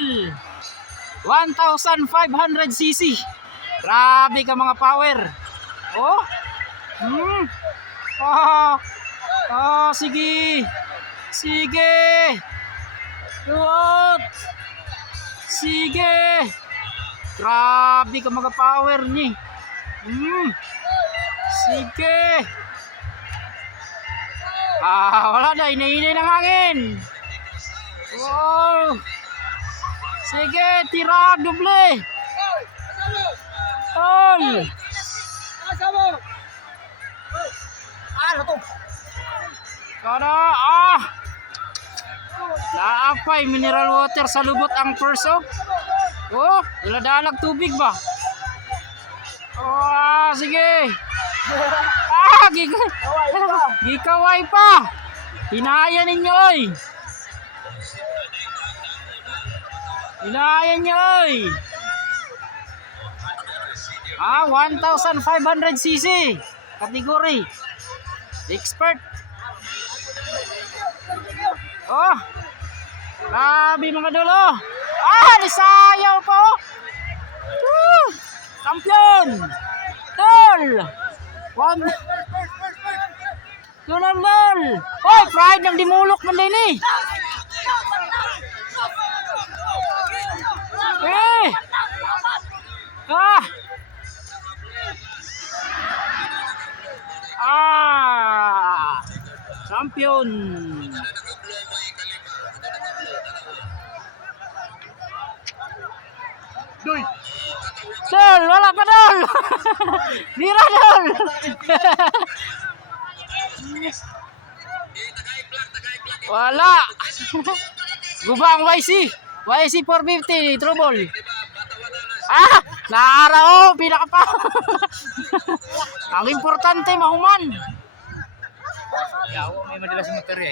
Dol. 1,500cc. Grabe ka mga power. Oh. Sige. Sige. What? Sige. Grabe ka mga power ni. Sige. Wala na, inainay ng hangin. Wow. Sige, tira, doble. Tol. Kada, naapay mineral water sa lubot ang perso. Oh, iladalag tubig ba? Sige. Gikaway pa. Hinaya ninyo oy. Hinaya nyo oy. 1,500cc kategory. Expert. Oh. Grabe mga dolo. Nisayaw po. Champion. Tol. Lol. Hoy, pride ng dimulok man din eh. Champion. Dol, wala pa dol. Bira dol. Wala. Gubang YC 450 trouble. Naara pinaka pa. Ang importante mahuman. Yawa may madalas motor eh.